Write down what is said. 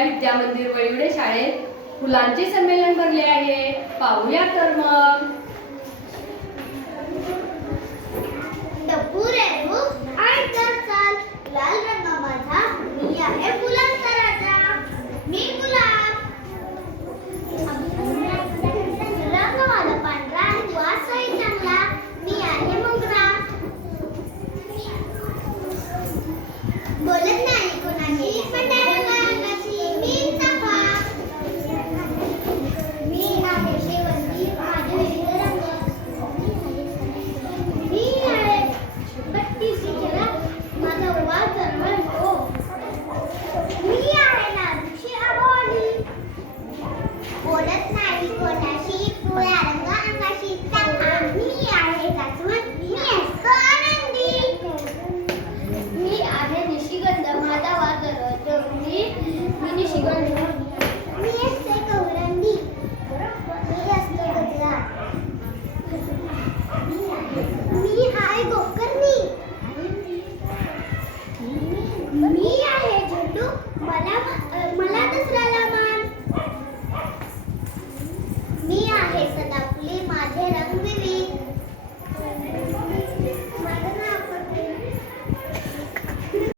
विद्या मंदिर वळिवडे शाळेत फुलांचे संमेलन भरले आहे. पाहूया तर मग. मला मला दुसऱ्याला मान. मी आहे सदा.